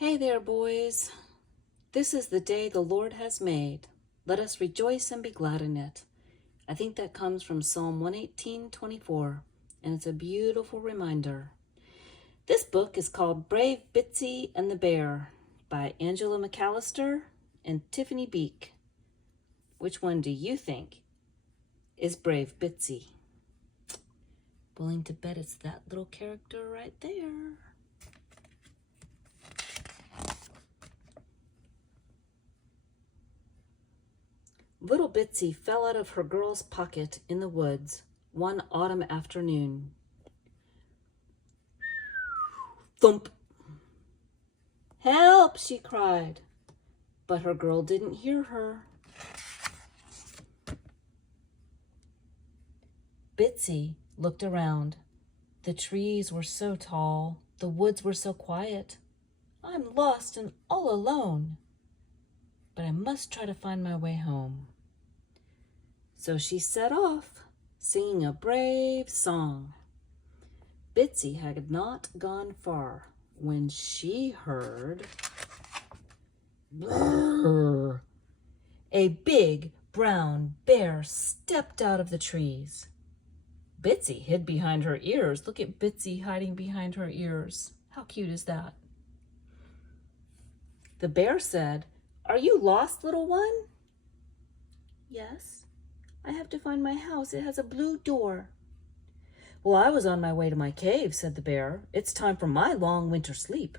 Hey there, boys. This is the day the Lord has made. Let us rejoice and be glad in it. I think that comes from Psalm 118:24, and it's a beautiful reminder. This book is called Brave Bitsy and the Bear by Angela McAllister and Tiffany Beek. Which one do you think is Brave Bitsy? Willing to bet it's that little character right there. Little Bitsy fell out of her girl's pocket in the woods one autumn afternoon. Thump! Help, she cried, but her girl didn't hear her. Bitsy looked around. The trees were so tall, the woods were so quiet. I'm lost and all alone, but I must try to find my way home. So she set off, singing a brave song. Bitsy had not gone far when she heard brrr. A big brown bear stepped out of the trees. Bitsy hid behind her ears. Look at Bitsy hiding behind her ears. How cute is that? The bear said, "Are you lost, little one?" "Yes. I have to find my house. It has a blue door." "Well, I was on my way to my cave," said the bear. "It's time for my long winter sleep.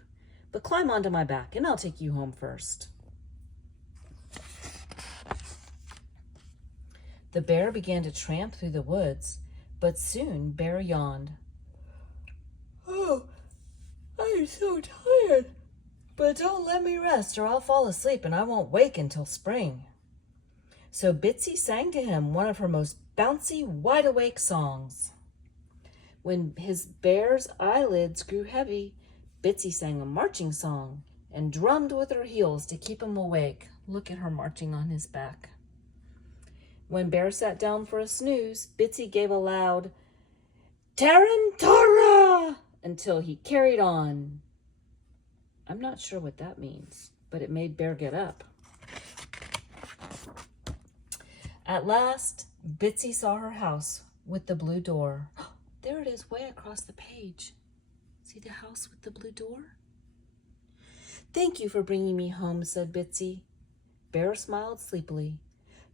But climb onto my back and I'll take you home first." The bear began to tramp through the woods, but soon Bear yawned. "Oh, I'm so tired. But don't let me rest or I'll fall asleep and I won't wake until spring." So Bitsy sang to him one of her most bouncy, wide-awake songs. When his bear's eyelids grew heavy, Bitsy sang a marching song and drummed with her heels to keep him awake. Look at her marching on his back. When Bear sat down for a snooze, Bitsy gave a loud "Tarantara!" until he carried on. I'm not sure what that means, but it made Bear get up. At last, Bitsy saw her house with the blue door. There it is way across the page. See the house with the blue door? "Thank you for bringing me home," said Bitsy. Bear smiled sleepily.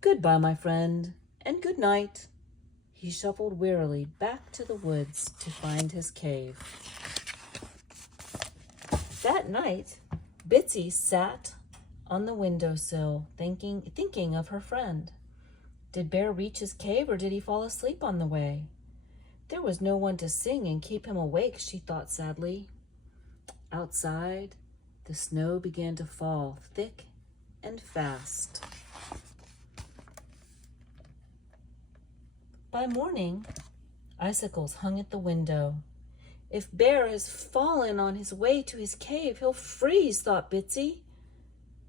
"Goodbye, my friend, and good night." He shuffled wearily back to the woods to find his cave. That night, Bitsy sat on the windowsill thinking of her friend. Did Bear reach his cave or did he fall asleep on the way? There was no one to sing and keep him awake, she thought sadly. Outside, the snow began to fall thick and fast. By morning, icicles hung at the window. If Bear has fallen on his way to his cave, he'll freeze, thought Bitsy.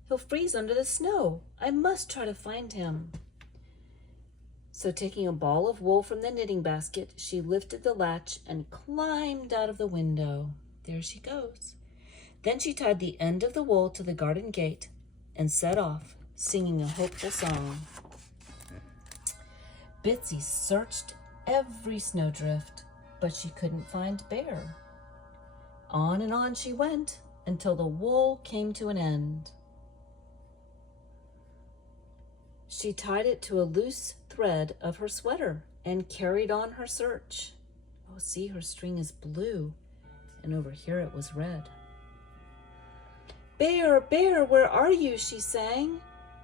He'll freeze under the snow. I must try to find him. So taking a ball of wool from the knitting basket, she lifted the latch and climbed out of the window. There she goes. Then she tied the end of the wool to the garden gate and set off, singing a hopeful song. Bitsy searched every snowdrift, but she couldn't find Bear. On and on she went until the wool came to an end. She tied it to a loose thread of her sweater and carried on her search. Oh, see, her string is blue, and over here it was red. "Bear, Bear, where are you?" she sang,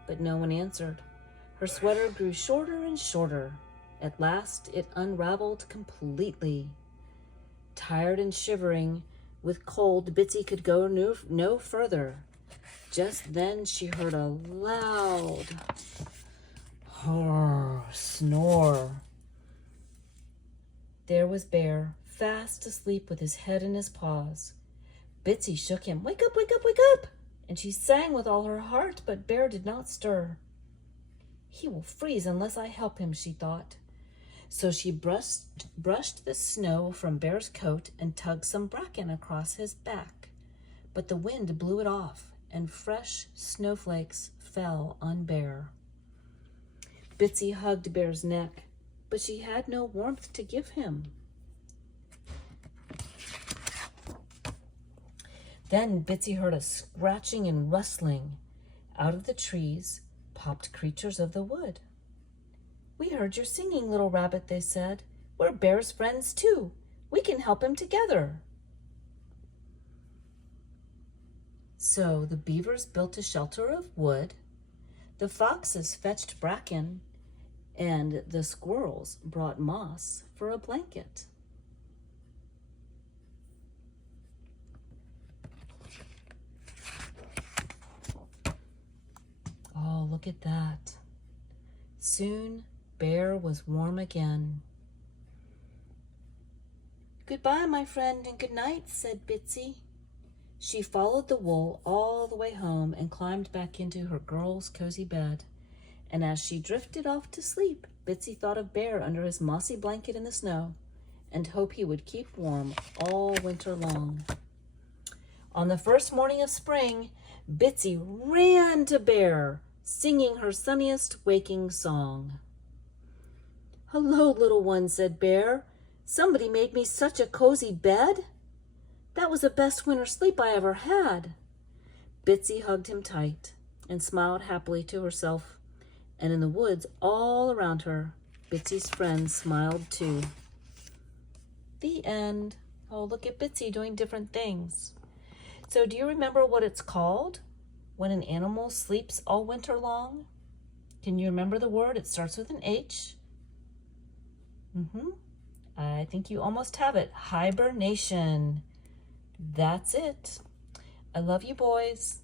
but no one answered. Her sweater grew shorter and shorter. At last, it unraveled completely. Tired and shivering with cold, Bitsy could go no further. Just then, she heard a loud snore. There was Bear, fast asleep with his head in his paws. Bitsy shook him. "Wake up, wake up, wake up!" And she sang with all her heart, but Bear did not stir. "He will freeze unless I help him," she thought. So she brushed the snow from Bear's coat and tugged some bracken across his back. but the wind blew it off, and fresh snowflakes fell on Bear. Bitsy hugged Bear's neck, but she had no warmth to give him. Then Bitsy heard a scratching and rustling. Out of the trees popped creatures of the wood. "We heard your singing, little rabbit," they said. "We're Bear's friends too. We can help him together." So the beavers built a shelter of wood, the foxes fetched bracken, and the squirrels brought moss for a blanket. Oh, look at that. Soon Bear was warm again. "Goodbye, my friend, and good night," said Bitsy. She followed the wool all the way home and climbed back into her girl's cozy bed. And as she drifted off to sleep, Bitsy thought of Bear under his mossy blanket in the snow and hoped he would keep warm all winter long. On the first morning of spring, Bitsy ran to Bear, singing her sunniest waking song. "Hello, little one," said Bear. "Somebody made me such a cozy bed. That was the best winter sleep I ever had." Bitsy hugged him tight and smiled happily to herself. And in the woods all around her, Bitsy's friends smiled too. The end. Oh, look at Bitsy doing different things. So do you remember what it's called when an animal sleeps all winter long? Can you remember the word? It starts with an H. I think you almost have it. Hibernation. That's it. I love you, boys.